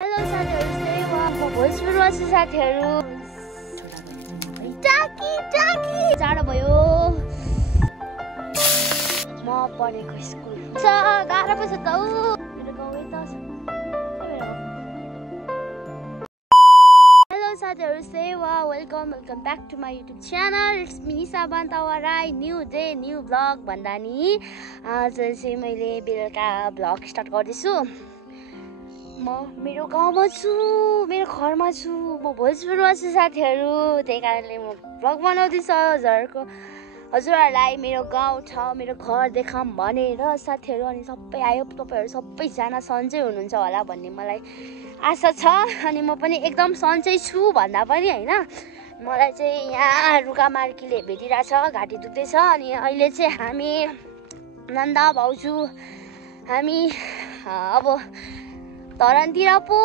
Hello साथीहरु, सेवा म भोजपुरमा छु साथीहरु। टाकी टाकी जाडो भयो। म पढेको स्कुल छ गाह्रो पो छ त मेरो गाउँ यता छ। हेलो साथीहरु, सेवा welcome back to my YouTube channel. It's me Nisha Bantawarai. New day new vlog भन्दा नि आज चाहिँ मैले बेलुका ब्लग स्टार्ट गर्दैछु। म मेरो गाउँमा छु, मेरो घरमा छु, म भोजपुरमा छु साथीहरु। त्यही कारणले म ब्लग बनाउँदैछु हजुरहरूलाई मेरो गाउँ ठाउँ मेरो घर देखाऊँ भनेर साथीहरु। अनि सबै आयो, तपाईहरु सबैजना सन्चै हुनुहुन्छ होला भन्ने मलाई आशा छ। अनि म पनि एकदम सन्चै छु भन्दा पनि हैन, मलाई चाहिँ यहाँ रुगामार्कीले भेटिरहेछ, घाँटी दुख्दैछ। अनि अहिले चाहिँ हामी नन्दा भाउजू हामी अब धरानतिर पो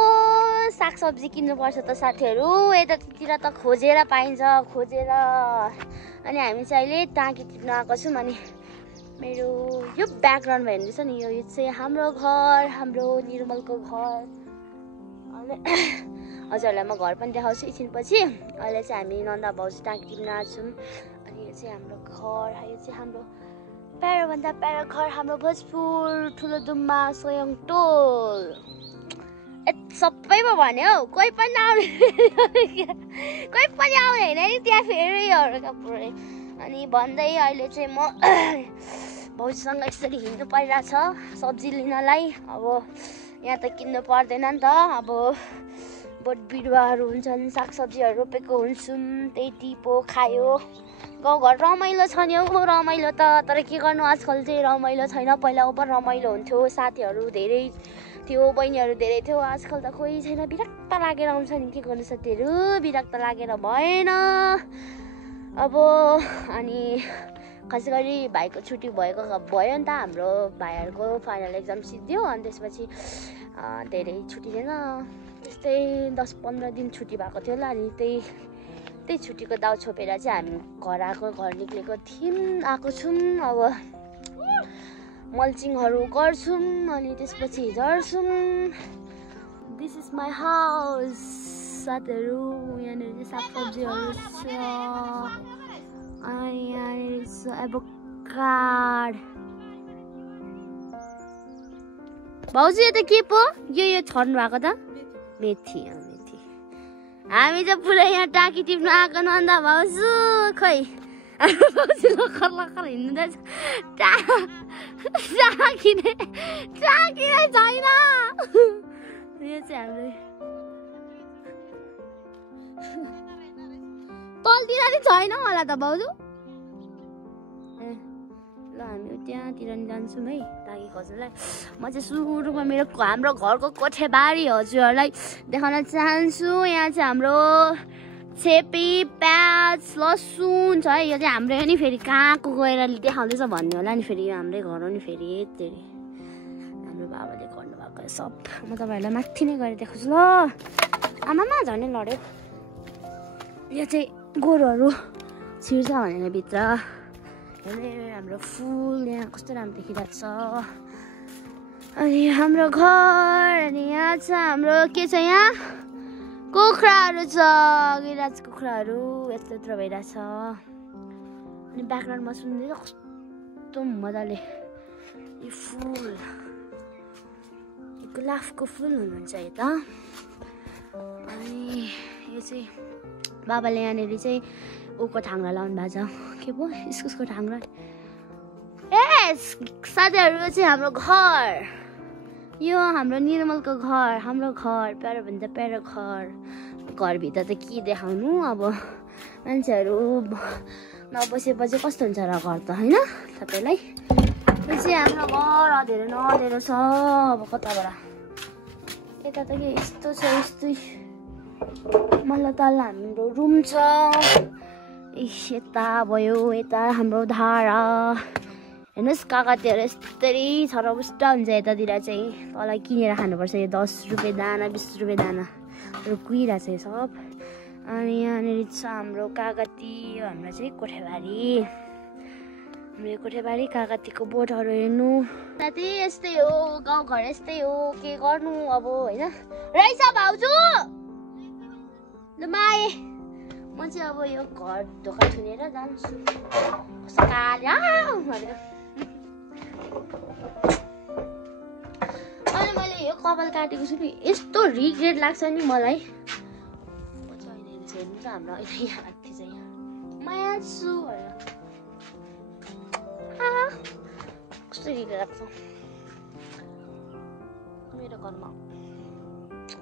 सागसब्जी किन्नुपर्छ त साथीहरु। यतातिर त खोजेर पाइन्छ खोजेर। अनि हामी चाहिँ अहिले टाँकी टिप्न आएको छौँ। अनि मेरो यो ब्याकग्राउन्डमा हेर्दैछ नि, यो चाहिँ हाम्रो घर, हाम्रो निर्मलको घर। हजुरहरूलाई म घर पनि देखाउँछु एकछिनपछि। अहिले चाहिँ हामी नन्दा भाउजू टाँकी टिप्न आएको छौँ। अनि यो चाहिँ हाम्रो घर, यो चाहिँ हाम्रो प्यारोभन्दा प्यारो घर, हाम्रो भोजपुर ठुलो दुम्बा सोयङटोल। सबैमा भन्यो हौ, कोही पनि आउने होइन नि त्यहाँ फेरि अरूका पुरै। अनि भन्दै अहिले चाहिँ म भाउजूसँग यसरी हिँड्नु परिरहेछ सब्जी लिनलाई। अब यहाँ त किन्नु पर्दैन नि त, अब बोट बिरुवाहरू हुन्छन्, सागसब्जीहरू रोपेको हुन्छौँ, त्यही टिपो खायो। गाउँघर रमाइलो छ नि हौ, रमाइलो त। तर के गर्नु, आजकल चाहिँ रमाइलो छैन। पहिला ओभर रमाइलो हुन्थ्यो, साथीहरू धेरै थियो, बहिनीहरू धेरै थियो। आजकल त कोही छैन, बिरक्त लागेर आउँछ नि। के गर्नु साथीहरू, बिरक्त लागेर भएन अब। अनि खास गरी भाइको छुट्टी भयो नि त। हाम्रो भाइहरूको फाइनल एक्जाम सिद्धियो। अनि त्यसपछि धेरै छुट्टी थिएन, त्यस्तै 10-15 दिन छुट्टी भएको थियो होला। अनि त्यही छुट्टीको दाउ छोपेर चाहिँ हामी घर निक्लेको आएको छौँ। अब मल्चिङहरू गर्छौँ, अनि त्यसपछि झर्छौँ। दिस इज माई हाउस साथीहरू। यहाँनिर चाहिँ सागसब्जीहरू छ। अनि यहाँनिर छ एभोकाड। भाउजू यो त के पो, यो छर्नु भएको त मेथी। हामी चाहिँ पुरै यहाँ टाँकी टिप्नु आएको नन्दा भाउजू। खै भाउजू लखर हिँड्दैछ। टाँकी नै छैन। यो चाहिँ हाम्रो तलतिर नि छैन होला त भाउजू। ल हामी त्यहाँतिर नि जान्छौँ है टाँकी खोज्नलाई। म चाहिँ सुरुमा हाम्रो घरको कोठेबारी हजुरहरूलाई देखाउन चाहन्छु। यहाँ चाहिँ हाम्रो छेपी, प्याज, लसुन छ है। यो चाहिँ हाम्रो हो नि, फेरि कहाँको गएर देखाउँदैछ भन्ने होला नि। फेरि यो हाम्रै घर हो नि फेरि। यति हाम्रो बाबाले गर्नुभएको सब म तपाईँहरूलाई माथि नै गएर देखाउँछु ल। आमामा झन् लड्यो। यो चाहिँ गोरुहरू छिर्छ भनेर भित्र। हाम्रो फुल यहाँ कस्तो राम्रो देखिरहेको छ। अनि हाम्रो घर। अनि यहाँ छ हाम्रो के छ, यहाँ कुखुराहरू छ, गिराज कुखुराहरू यत्रो भइरहेछ। अनि ब्याकग्राउन्डमा सुन्दैछ कस्तो मजाले। यो फुल गुलाबको फुल हुनुहुन्छ यता। अनि यो चाहिँ बाबाले यहाँनिर चाहिँ ऊको थाङ्रा लाउनु भएको छ। के पो इस्कुसको थाङ्रा। साथीहरू यो चाहिँ हाम्रो घर, यो हाम्रो निर्मलको घर, हाम्रो घर प्यारोभन्दा प्यारो घर। घरभित्र त के देखाउनु, अब मान्छेहरू नबसेपछि कस्तो हुन्छ र घर त, होइन तपाईँलाई। यो चाहिँ हाम्रो घर अँधेरो नअँधेरो छ। अब कताबाट यता त के यस्तो छ, यस्तै मल्ल तल हाम्रो रुम छ। यता भयो, यता हाम्रो धारा हेर्नुहोस्। कागतीहरू यस्तरी छरपुष्ट हुन्छ यतातिर चाहिँ। तल किनेर खानुपर्छ। यो 10 रुपियाँ दाना 20 रुपियाँ दाना कुहिरहेछ यो सब। अनि यहाँनिर छ हाम्रो कागती। यो हाम्रो चाहिँ कोठेबारी। हाम्रो कोठेबारी कागतीको बोटहरू हेर्नु साथी यस्तै हो गाउँघर यस्तै हो के गर्नु अब होइन रहेछ भाउजू ल माए म चाहिँ अब यो घर ढोका थुनेर जान्छु कस्तो काल्या भनेर अनि मैले यो कपाल काटेको छु नि यस्तो रिग्रेट लाग्छ नि मलाई हेर्नु त हाम्रो अहिले यहाँ आएको थियो चाहिँ माया छु भनेर कस्तो रिग्रेट लाग्छ मेरो घरमा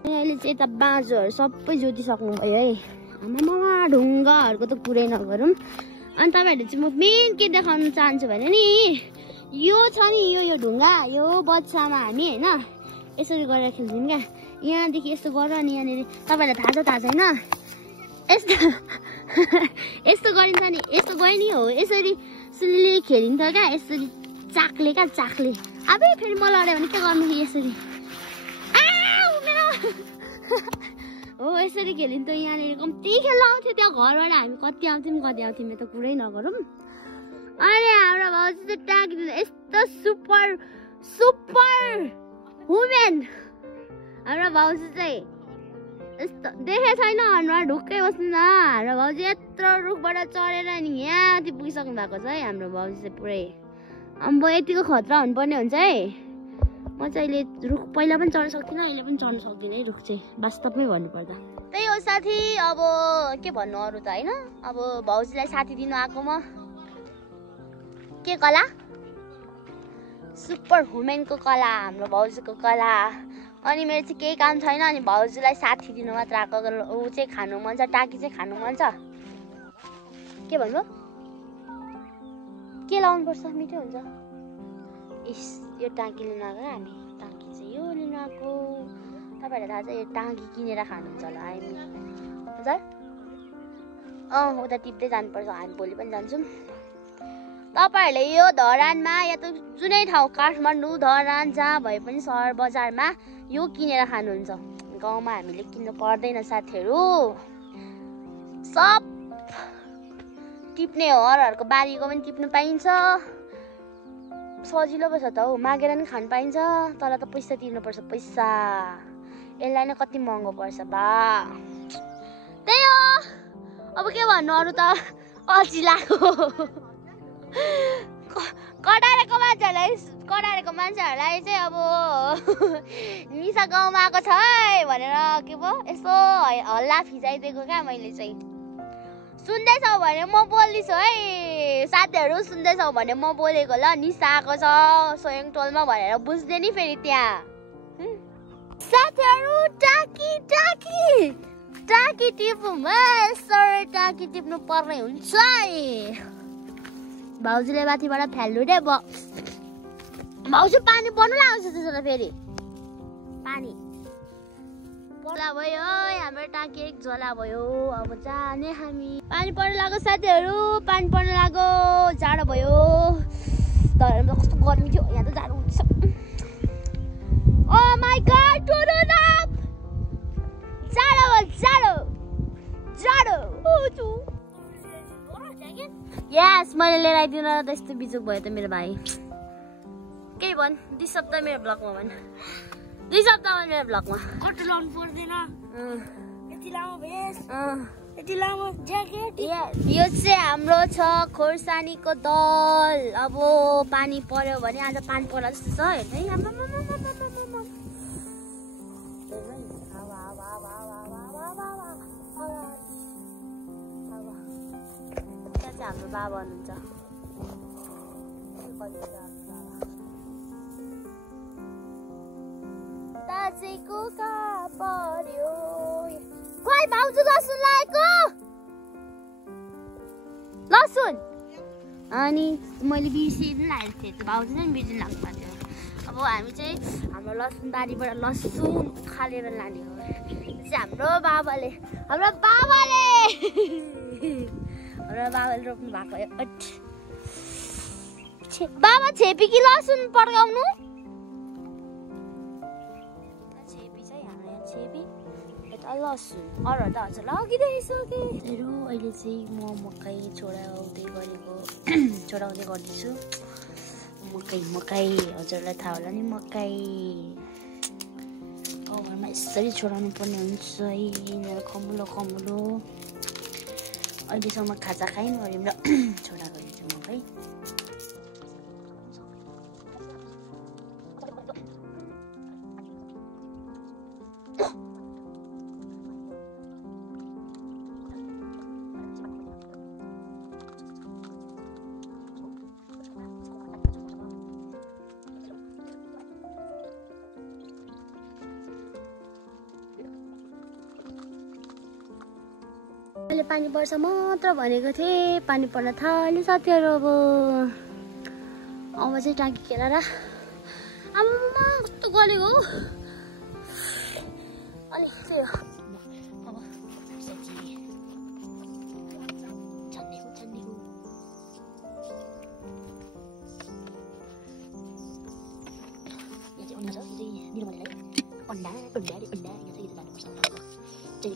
अहिले चाहिँ यता बाँझोहरू सबै जोतिसक्नु भयो है आमामा ढुङ्गाहरूको त कुरै नगरौँ अनि तपाईँहरूले चाहिँ म मेन के देखाउन चाहन्छु भने नि यो छ नि यो ढुङ्गा यो बच्चामा हामी होइन यसरी गरेर खेल्छौँ क्या यहाँदेखि यस्तो गर अनि यहाँनिर तपाईँहरूलाई थाहा छैन यस्तो यस्तो गरिन्छ नि यस्तो गयो नि हो यसरी सुलीले खेलिन्छ क्या यसरी चाक्ले क्या चाक्ले अब फेरि मलाई अड्यो भने के गर्नु यसरी हो यसरी खेलिन्थ्यो यहाँनिर कम्ती खेल्न आउँथ्यो त्यहाँ घरबाट हामी कति आउँथ्यौँ यो त कुरै नगरौँ अरे हाम्रो भाउजू चाहिँ टाँगिदिन्छ यस्तो सुपर वुमेन हाम्रो भाउजू चाहिँ यस्तो देखेको छैन अनुहार ढुक्कै बस्नु न हाम्रो भाउजू यत्रो रुखबाट चढेर नि यहाँ पुगिसक्नु भएको छ है हाम्रो भाउजू चाहिँ पुरै अम्बो यतिको खतरा हुनुपर्ने हुन्छ है म चाहिँ अहिले रुख पहिला पनि चढ्न सक्दिनँ अहिले पनि चढ्न सक्दिनँ है रुख चाहिँ वास्तवमै भन्नुपर्दा त्यही हो साथी अब के भन्नु अरू त होइन अब भाउजूलाई साथी दिनु आएको म के कला सुपर वुमेनको कला हाम्रो भाउजूको कला अनि मेरो चाहिँ केही काम छैन अनि भाउजूलाई साथी दिनु मात्र आएको ऊ चाहिँ खानु मन छ टाकी चाहिँ खानु मन छ के भन्नु के लाउनुपर्छ मिठो हुन्छ इस यो टाँकी लिन आएको हामी टाँकी चाहिँ यो लिन आएको तपाईँहरूलाई थाहा छ यो टाँकी किनेर खानुहुन्छ होला हामी हजुर उता टिप्दै जानुपर्छ हामी भोलि पनि जान्छौँ तपाईँहरूले यो धरानमा या त जुनै ठाउँ काठमाडौँ धरान जहाँ भए पनि सहर बजारमा यो किनेर खानुहुन्छ गाउँमा हामीले किन्नु पर्दैन साथीहरू सब टिप्ने हरहरूको बारीको पनि टिप्नु पाइन्छ सजिलो पो छ त हौ मागेर नि खानु पाइन्छ तर त पैसा तिर्नुपर्छ पैसा यसलाई नै कति महँगो पर्छ बा त्यही हो अब के भन्नु अरू त अल्छी लाग्यो कडारेको मान्छेहरूलाई चाहिँ अब निसा गाउँमा आएको छ है भनेर के पो यस्तो हल्ला फिजाइदिएको क्या मैले चाहिँ सुन्दैछौ भने म बोल्दैछु है साथीहरू सुन्दैछौ भने म बोलेको ल निसा आएको छ स्वयं टोलमा भनेर बुझ्दै नि फेरि त्यहाँ साथीहरू टाकी टिप्नु सर टाकी टिप्नु पर्ने हुन्छ भाउजूले माथिबाट फ्याल्नु रे भाउजू पानी पर्नु लाग्छ त्यसो त फेरि पानी झोला भयो हाम्रो टाकी एक झोला भयो अब जाने हामी पानी पर्न लाग्यो साथीहरू पानी पर्न लाग्यो जाडो भयो धरानमा कस्तो गर्मी थियो यहाँ त जाडो हुन्छ ओ माय गॉड टोरो नाप जाडो यस मैले लिएर आइदिनु र त्यस्तो बिजुक भयो त मेरो भाइ केही भन् 2 सप्ताह मेरो ब्लगमा भन् 2 सप्ताहमा मेरो ब्लगमा कटु लाउनु पर्दैन यति लामो भेस्ट यति लामो ज्याकेट यो चाहिँ हाम्रो छ खोर्सानीको दल अब पानी पर्यो भने आज पानी पर्ला जस्तो छ हेर्नु है हाम्रो बाबा हुनुहुन्छ दाजेको का पर्यो खोइ भाउजू लसुन लागेको लसुन अनि मैले बिर्सिनु लागेको थिएँ भाउजू नै बिर्सिनु लाग्नु भएको थियो अब हामी चाहिँ हाम्रो लसुन बारीबाट लसुन उखालेर लाने हो हाम्रो बाबाले रोप्नु भएको बाबा छेपी कि लसुन पड्काउनु छेपी चाहिँ हाम्रो यहाँ छेपी यता लसुन अरूहरू त हजुर लगिदिइसके अहिले चाहिँ म मकै छोडाउँदै गर्दैछु मकै हजुरलाई थाहा होला नि मकै घरमा यसरी छोडाउनु पर्ने हुन्छ है यिनीहरू कमुलो अहिलेसम्म खाजा खाइन् गऱ्यौँ र छोडाएको चाहिँ मकै मैले पानी पर्छ मात्र भनेको थिएँ पानी पर्न थाल्यो साथीहरू अब चाहिँ टाँकी खेर र आम्मा कस्तो गलेको हौ अनि त्यही हो अब सब्जी छान्ने हो यहाँ चाहिँ अन्डा छ यो चाहिँ निरमलीलाई अन्डा यहाँ चाहिँ जानुपर्छ चाहिँ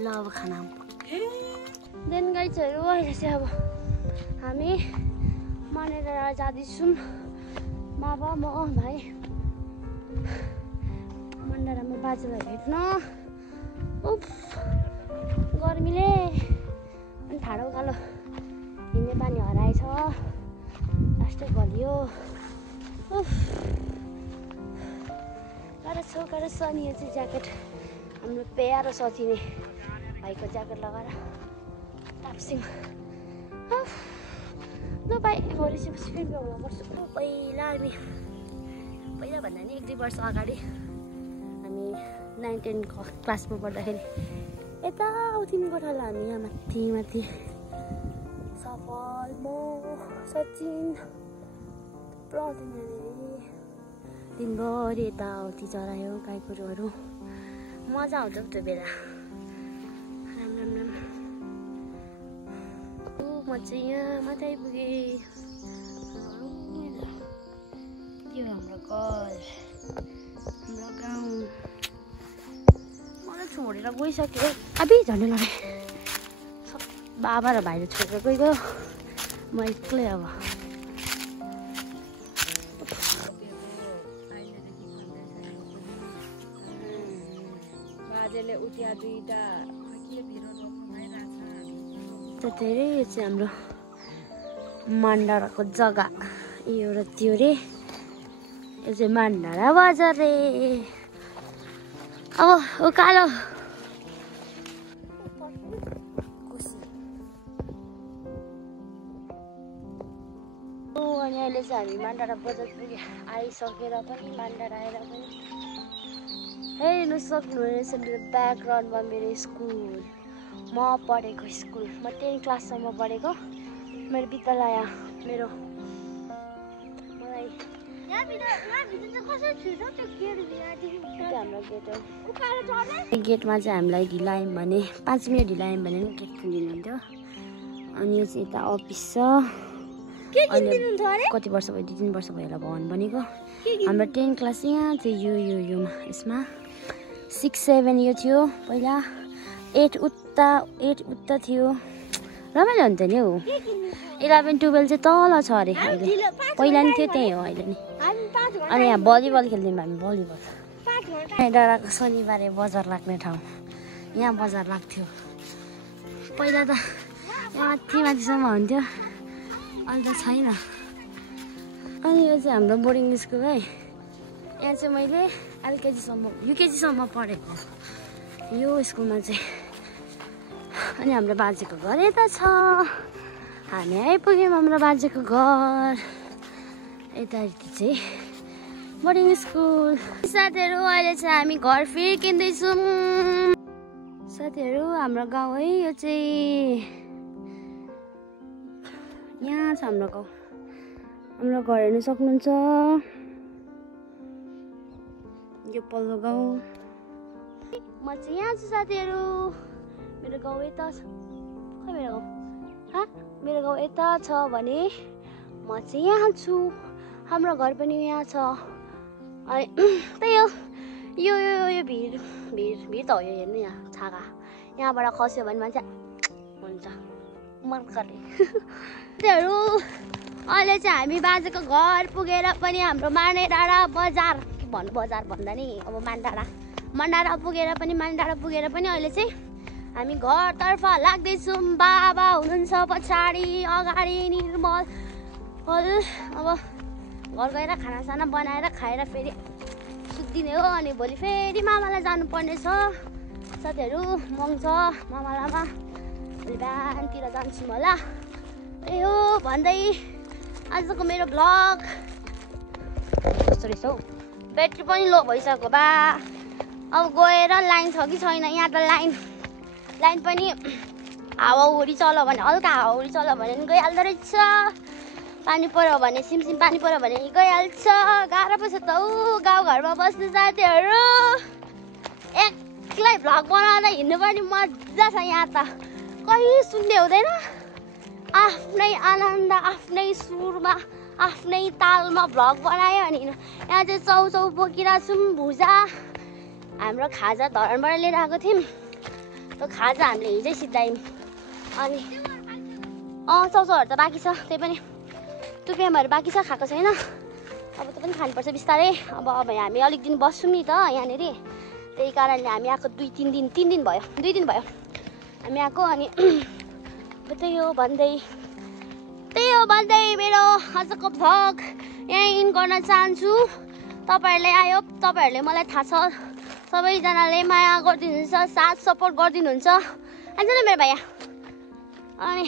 ल अब खाना देन गाइजहरू अहिले चाहिँ अब हामी मानेर जाँदैछौँ बाबा म भाइ मन्डारामा बाजेलाई भेट्न उफ गर्मीले अनि ठाडो उकालो हिँड्ने पानी हराएछ लास्टै गलियो उफ गाह्रो छ अनि यो चाहिँ ज्याकेट हाम्रो प्यारो सचिने भाइको ज्याकेट लगाएर टाप्सिङ ल भाइ भोलि चाहिँ फेरि भ्लगमा गर्छु पहिला भन्दा नि 1-2 वर्ष अगाडि हामी 9-10 क्लासमा पढ्दाखेरि यताउति गोठाला हामी यहाँ माथि सफल म सचिन थुप्रो दिनभरि यताउति चरायो गाई गोरुहरू मजा आउँछ त्यो बेला राम म चाहिँ यहाँ माथि आइपुगेँ यो हाम्रो घर हाम्रो गाउँ मलाई छोडेर गइसक्यो अबे झन्डै लडे बाबा र भाइले छोडेर गइगयो म एक्लै अब धेरै यो चाहिँ हाम्रो मन्डाराको जग्गा एउटा त्यो रे यो चाहिँ मन्डारा बजार रे अब उकालो अनि अहिले चाहिँ हामी मन्डारा बजार आइसकेर पनि मन्डारा आएर पनि हेर्नु सक्नुहुनेछ मेरो ब्याकग्राउन्डमा मेरो स्कुल म पढेको स्कुल म 10 क्लाससम्म पढेको मेरो विद्यालय मेरो मलाई गेटमा चाहिँ हामीलाई ढिलायौँ भने 5 मिनट ढिलायौँ भने नि गेट खुलिनुहुन्थ्यो अनि यो चाहिँ यता अफिस छ अहिले कति वर्ष भयो 2-3 वर्ष भयो होला भवन बनेको हाम्रो 10 क्लास यहाँ चाहिँ यो यसमा 6-7 यो थियो पहिला 8 उता थियो रमाइलो हुन्थ्यो नि हौ 11-12 चाहिँ तल छ अरे अहिले पहिला नि थियो त्यही हो अहिले नि अनि यहाँ भलिबल खेल्थ्यौँ हामी भलिबल डाँडाको शनिबारे बजार लाग्ने ठाउँ यहाँ बजार लाग्थ्यो पहिला त यहाँ माथिसम्म हुन्थ्यो अहिले त छैन अनि यो चाहिँ हाम्रो बोर्डिङ स्कुल है यहाँ चाहिँ मैले युकेजीसम्म पढेको यो स्कुलमा चाहिँ अनि हाम्रो बाजेको घर यता छ हामी आइपुग्यौँ हाम्रो बाजेको घर यताति चाहिँ बोर्डिङ स्कुल साथीहरू अहिले चाहिँ हामी घर फर्किँदैछौँ साथीहरू हाम्रो गाउँ है यो चाहिँ यहाँ छ हाम्रो गाउँ। हाम्रो घर हेर्न सक्नुहुन्छ। यो पल्लो गाउँ। म चाहिँ यहाँ छु साथीहरू। मेरो गाउँ यता छ। खै मेरो गाउँ? मेरो गाउँ यता छ भने म चाहिँ यहाँ छु। हाम्रो घर पनि यहाँ छ। अनि त्यही हो। यो भिड त हो। यो हेर्नु यहाँ छागा। यहाँबाट खस्यो भने मान्छे हुन्छ मर्कले। त्यहीहरू अहिले चाहिँ हामी बाजेको घर पुगेर पनि हाम्रो माने डाँडा बजार के भन्नु बजार भन्दा नि अब मन्डाँडा पुगेर पनि अहिले चाहिँ हामी घरतर्फ लाग्दैछौँ। बाबा हुनुहुन्छ पछाडि, अगाडि निर्मल। अब घर गएर खानासाना बनाएर खाएर फेरि सुत्दिने हो। अनि भोलि फेरि मामालाई जानुपर्ने छ साथीहरू। मङ्छ मामालामा भोलि बिहानतिर जान्छौँ होला। त्यही हो भन्दै आजको मेरो भ्लग कस्तो रहेछ हौ। ब्याट्री पनि लो भइसक्यो बा। अब गएर लाइन छ कि छैन। यहाँ त लाइन पनि हावाहुरी चल्यो भने हल्का हावाहुरी चल्यो भने नि गइहाल्दो रहेछ। पानी पर्यो भने सिमसिम पानी पर्यो भने गइहाल्छ। गाह्रो पो छ त हौ गाउँघरमा बस्नु साथीहरू। एक्लै भ्लग बनाउँदा हिँड्नु पनि मजा छ। यहाँ त कहीँ सुन्ने हुँदैन। आफ्नै आनन्द, आफ्नै सुरमा, आफ्नै तालमा भ्लग बनायो अनि यहाँ चाहिँ चाउचाउ बोकिरहेको छौँ। भुजा हाम्रो खाजा धरानबाट लिएर आएको थियौँ। त्यो खाजा हामीले हिजै सिद्धायौँ। अनि चाउचाउहरू त बाँकी छ। त्यही पनि टुप्यामहरू बाँकी छ, खाएको छैन। अब त पनि खानुपर्छ बिस्तारै। अब हामी अलिक दिन बस्छौँ नि त यहाँनिर। त्यही कारणले हामी आएको 2-3 दिन भयो हामी आएको। अनि त्यही हो भन्दै मेरो आजको भ्लग यहीँ इन गर्न चाहन्छु। तपाईँहरूले आयो, तपाईँहरूले मलाई थाहा छ सबैजनाले माया गरिदिनुहुन्छ, साथ सपोर्ट गरिदिनुहुन्छ। आन्छ नि मेरो भाइ। अनि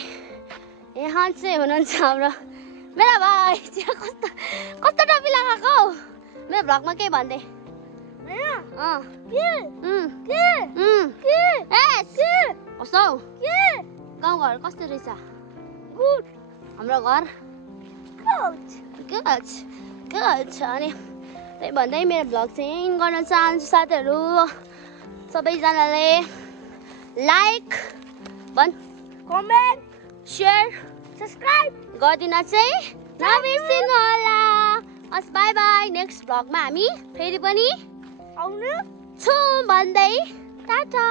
यहाँ चाहिँ हुनुहुन्छ हाम्रो मेरो भाइ चाहिँ कस्तो टपी लगाएको हौ। मेरो भ्लगमा केही भन्दै कस्तो गाउँघर कस्तो रहेछ? गुड। हाम्रो घर गुड छ। अनि त्यही भन्दै मेरो भ्लग चाहिँ यहीँ गर्न चाहन्छु साथीहरू। सबैजनाले लाइक कमेन्ट सेयर सब्सक्राइब गरिदिन चाहिँ नबिर्सिनु होला। हस् बाई बाई। नेक्स्ट भ्लगमा हामी फेरि पनि आउनु छौँ भन्दै टाटा।